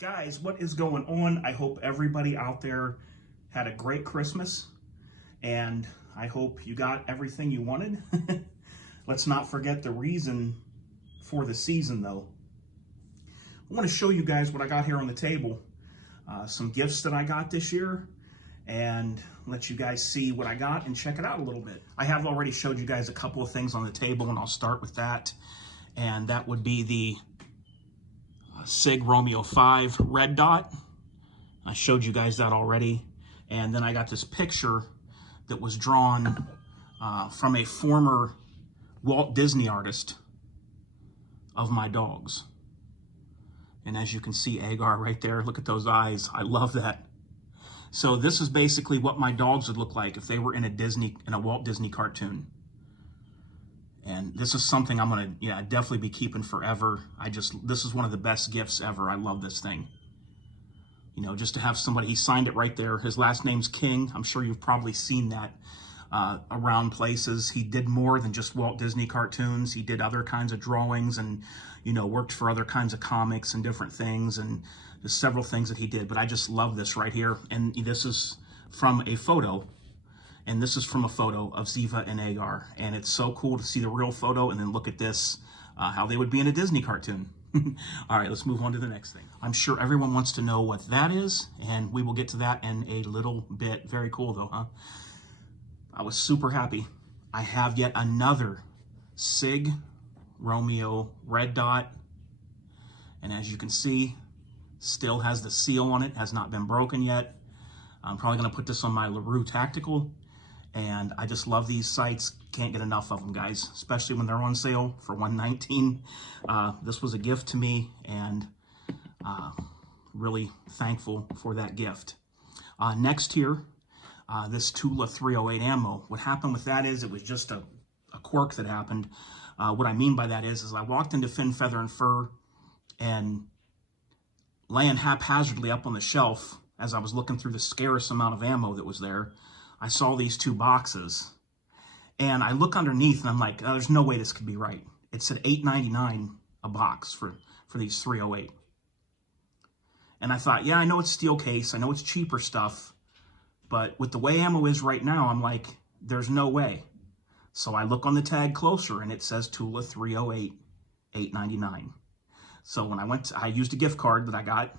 Guys, what is going on? I hope everybody out there had a great Christmas, and I hope you got everything you wanted. Let's not forget the reason for the season, though. I want to show you guys what I got here on the table. Some gifts that I got this year, and let you guys see what I got and check it out a little bit. I have already showed you guys a couple of things on the table, and I'll start with that. And that would be the Sig Romeo Red Dot. I showed you guys that already. And then I got this picture that was drawn from a former Walt Disney artist of my dogs. And as you can see, Agar right there, look at those eyes. I love that. So this is basically what my dogs would look like if they were in a Walt Disney cartoon. And this is something I'm gonna, definitely be keeping forever. This is one of the best gifts ever. I love this thing. You know, just to have somebody, he signed it right there. His last name's King. I'm sure you've probably seen that around places. He did more than just Walt Disney cartoons. He did other kinds of drawings and, worked for other kinds of comics and different things. And there's several things that he did, but I just love this right here. And this is from a photo. And this is from a photo of Ziva and Agar. And it's so cool to see the real photo and then look at this, how they would be in a Disney cartoon. All right, let's move on to the next thing. I'm sure everyone wants to know what that is, and we will get to that in a little bit. Very cool though, huh? I was super happy. I have yet another Sig Romeo Red Dot. And as you can see, still has the seal on it, has not been broken yet. I'm probably gonna put this on my LaRue Tactical. And I just love these sights. Can't get enough of them, guys, especially when they're on sale for $119. This was a gift to me, and really thankful for that gift. Next here, this Tula 308 ammo. What happened with that is it was just a quirk that happened. What I mean by that is I walked into Fin, Feather, and Fur, and laying haphazardly up on the shelf as I was looking through the scarce amount of ammo that was there, I saw these two boxes, and I look underneath and I'm like, oh, there's no way this could be right. It said $8.99 a box for these 308. And I thought, yeah, I know it's steel case, I know it's cheaper stuff, but with the way ammo is right now, I'm like, there's no way. So I look on the tag closer and it says Tula 308, $8.99. So when I used a gift card that I got,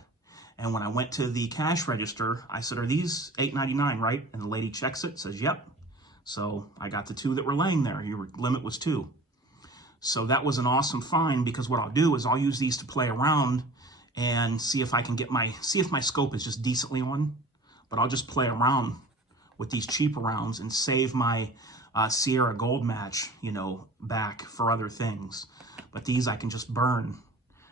and when I went to the cash register, I said, are these $8.99, right? And the lady checks it, says, yep. So I got the two that were laying there. Your limit was 2. So that was an awesome find, because what I'll do is I'll use these to play around and see if I can see if my scope is just decently on. But I'll just play around with these cheaper rounds and save my Sierra Gold match, back for other things. But these I can just burn.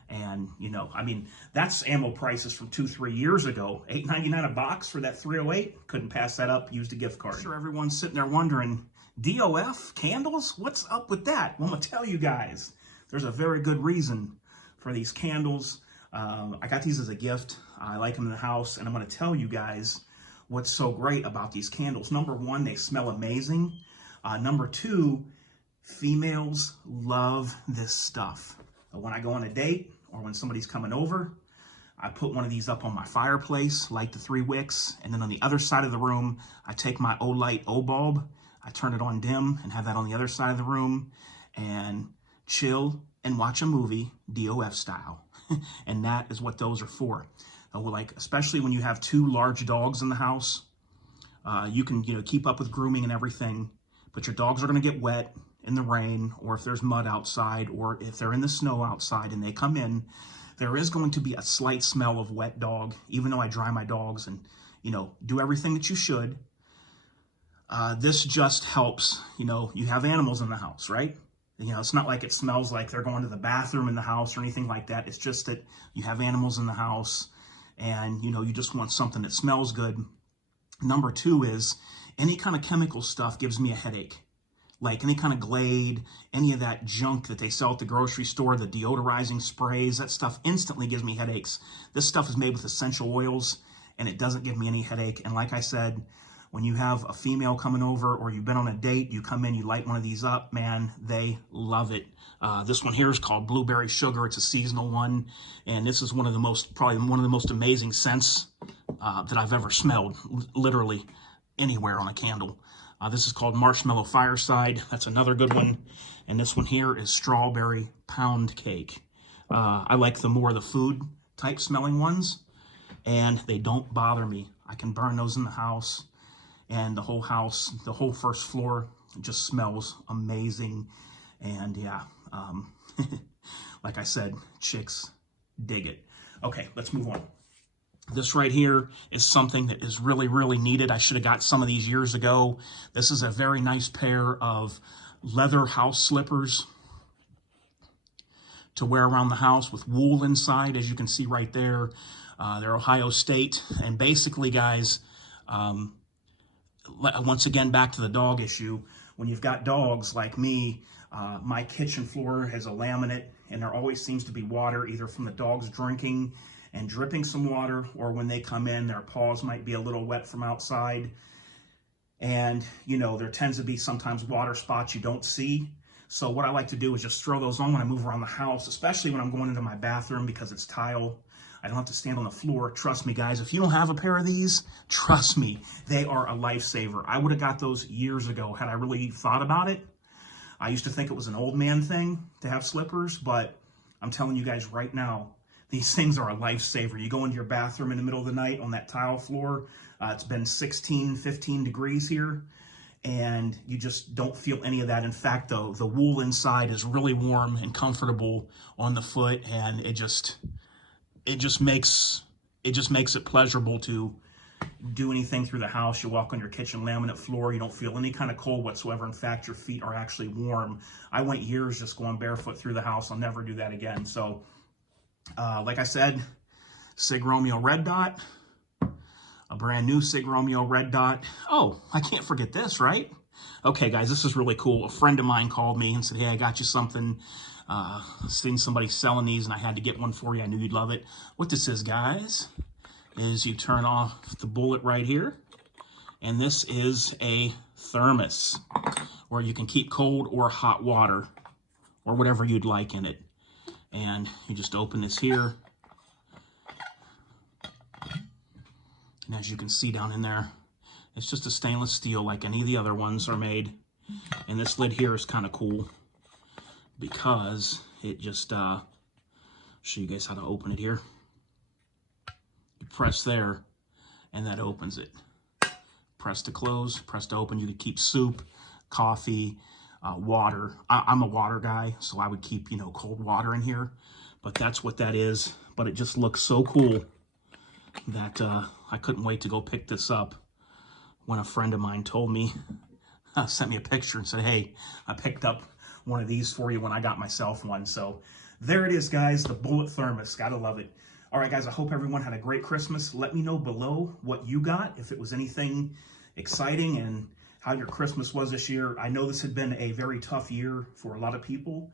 And, I mean, that's ammo prices from 2-3 years ago. $8.99 a box for that 308. Couldn't pass that up, used a gift card. I'm sure everyone's sitting there wondering, Dof Candles? What's up with that? Well, I'm going to tell you guys, there's a very good reason for these candles. I got these as a gift. I like them in the house, and I'm going to tell you guys what's so great about these candles. Number one, they smell amazing. Number two, females love this stuff. When I go on a date, or when somebody's coming over, I put one of these up on my fireplace, light the 3 wicks, and then on the other side of the room, I take my Olight O-bulb, I turn it on dim and have that on the other side of the room, and chill and watch a movie, DOF style. And that is what those are for. Especially when you have 2 large dogs in the house, you can keep up with grooming and everything, but your dogs are going to get wet in the rain, or if there's mud outside, or if they're in the snow outside and they come in, there is going to be a slight smell of wet dog, even though I dry my dogs and, do everything that you should. This just helps, you have animals in the house, right? It's not like it smells like they're going to the bathroom in the house or anything like that. It's just that you have animals in the house and, you just want something that smells good. Number 2 is any kind of chemical stuff gives me a headache. Like any kind of Glade, any of that junk that they sell at the grocery store, the deodorizing sprays, that stuff instantly gives me headaches. This stuff is made with essential oils, and it doesn't give me any headache. And like I said, when you have a female coming over or you've been on a date, you come in, you light one of these up, man, they love it. This one here is called Blueberry Sugar. It's a seasonal one, and this is probably one of the most amazing scents that I've ever smelled, literally anywhere on a candle. This is called Marshmallow Fireside. That's another good one. And this one here is Strawberry Pound Cake. I like the more the food type smelling ones, and they don't bother me. I can burn those in the house, and the whole house, the whole first floor just smells amazing. And yeah, like I said, chicks dig it. Okay, let's move on. This right here is something that is really, really needed. I should have got some of these years ago. This is a very nice pair of leather house slippers to wear around the house with wool inside, as you can see right there. They're Ohio State. And basically, guys, once again, back to the dog issue. When you've got dogs like me, my kitchen floor has a laminate, and there always seems to be water, either from the dogs drinking and dripping some water, or when they come in, their paws might be a little wet from outside. And, you know, there tends to be sometimes water spots you don't see. So what I like to do is just throw those on when I move around the house, especially when I'm going into my bathroom because it's tile. I don't have to stand on the floor. Trust me, guys, if you don't have a pair of these, trust me, they are a lifesaver. I would have got those years ago had I really thought about it. I used to think it was an old man thing to have slippers, but I'm telling you guys right now, these things are a lifesaver. You go into your bathroom in the middle of the night on that tile floor. It's been 16, 15 degrees here, and you just don't feel any of that. In fact, though, the wool inside is really warm and comfortable on the foot, and it just makes it pleasurable to do anything through the house. You walk on your kitchen laminate floor, you don't feel any kind of cold whatsoever. In fact, your feet are actually warm. I went years just going barefoot through the house. I'll never do that again. So, like I said, Sig Romeo Red Dot, a brand new Sig Romeo Red Dot. Oh, I can't forget this, right? Okay, guys, this is really cool. A friend of mine called me and said, hey, I got you something. Seen somebody selling these, and I had to get one for you. I knew you'd love it. What this is, guys, is you turn off the bullet right here, and this is a thermos, where you can keep cold or hot water, or whatever you'd like in it. And you just open this here, and as you can see down in there, it's just a stainless steel like any of the other ones are made. And this lid here is kind of cool because it just show you guys how to open it here. You press there, and that opens it. Press to close, press to open. You could keep soup, coffee, water. I'm a water guy, so I would keep, you know, cold water in here. But that's what that is. But it just looks so cool that I couldn't wait to go pick this up when a friend of mine told me, sent me a picture and said, hey, I picked up one of these for you when I got myself one. So there it is, guys, the bullet thermos. Gotta love it. All right, guys, I hope everyone had a great Christmas. Let me know below what you got, if it was anything exciting, and how your Christmas was this year. I know this had been a very tough year for a lot of people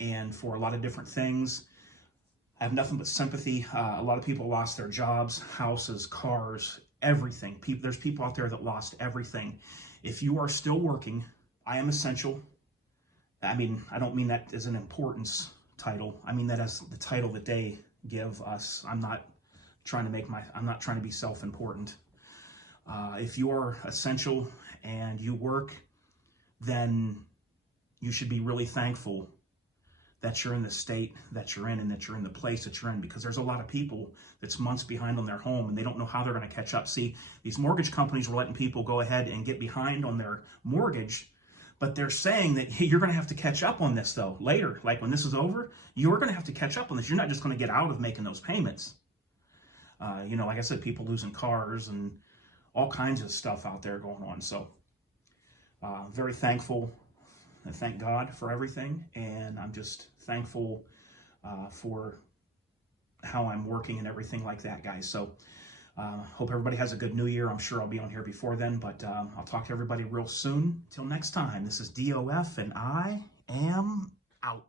and for a lot of different things. I have nothing but sympathy. A lot of people lost their jobs, houses, cars, everything. There's people out there that lost everything. If you are still working, I am essential. I mean, I don't mean that as an importance title. I mean that as the title that they give us. I'm not trying to be self-important. If you are essential and you work, then you should be really thankful that you're in the state that you're in and that you're in the place that you're in, because there's a lot of people that's months behind on their home and they don't know how they're going to catch up. See, these mortgage companies are letting people go ahead and get behind on their mortgage, but they're saying that you're going to have to catch up on this, though, later. Like when this is over, you're going to have to catch up on this. You're not just going to get out of making those payments. You know, like I said, people losing cars and all kinds of stuff out there going on. So very thankful and thank God for everything. And I'm just thankful for how I'm working and everything like that, guys. So hope everybody has a good new year. I'm sure I'll be on here before then, but I'll talk to everybody real soon. Till next time, this is DOF, and I am out.